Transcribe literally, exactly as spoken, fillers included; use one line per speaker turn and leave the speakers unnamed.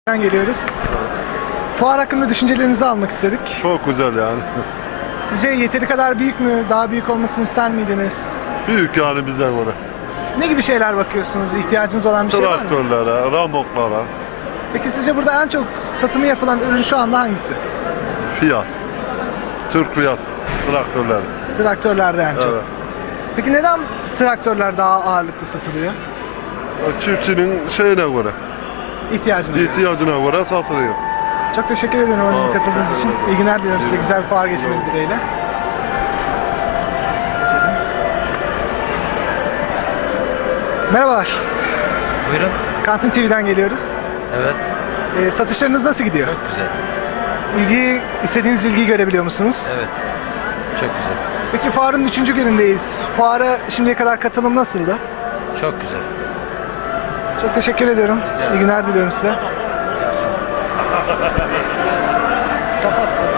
Geliyoruz. Fuar hakkında düşüncelerinizi almak istedik.
Çok güzel yani.
Sizce yeteri kadar büyük mü? Daha büyük olmasını ister miydiniz?
Büyük yani bize göre.
Ne gibi şeyler bakıyorsunuz? İhtiyacınız olan bir şey var mı?
Traktörlere, ramoklara,
Peki sizce burada en çok satımı yapılan ürün şu anda hangisi?
fiyat. Türk fiyat traktörler.
Traktörlerde en çok.
Evet.
Peki neden traktörler daha ağırlıklı satılıyor?
Çiftçinin şeyine göre,
İhtiyacına göre.
ihtiyacına göre satılıyor.
Çok teşekkür ederim oyunuma
Aa,
katıldığınız için. İyi günler diliyorum size. Güzel bir fuar geçirmeniz dileğiyle. Geçelim. Merhabalar.
Buyurun.
Kantin T V'den geliyoruz.
Evet.
Ee, satışlarınız nasıl gidiyor?
Çok güzel.
İlgiyi, istediğiniz ilgiyi görebiliyor musunuz?
Evet. Çok güzel.
Peki fuarın üçüncü günündeyiz. Fuara şimdiye kadar katılım nasıldı?
Çok güzel.
Çok teşekkür ediyorum.
Rica ederim.
İyi günler diliyorum size. Kapat.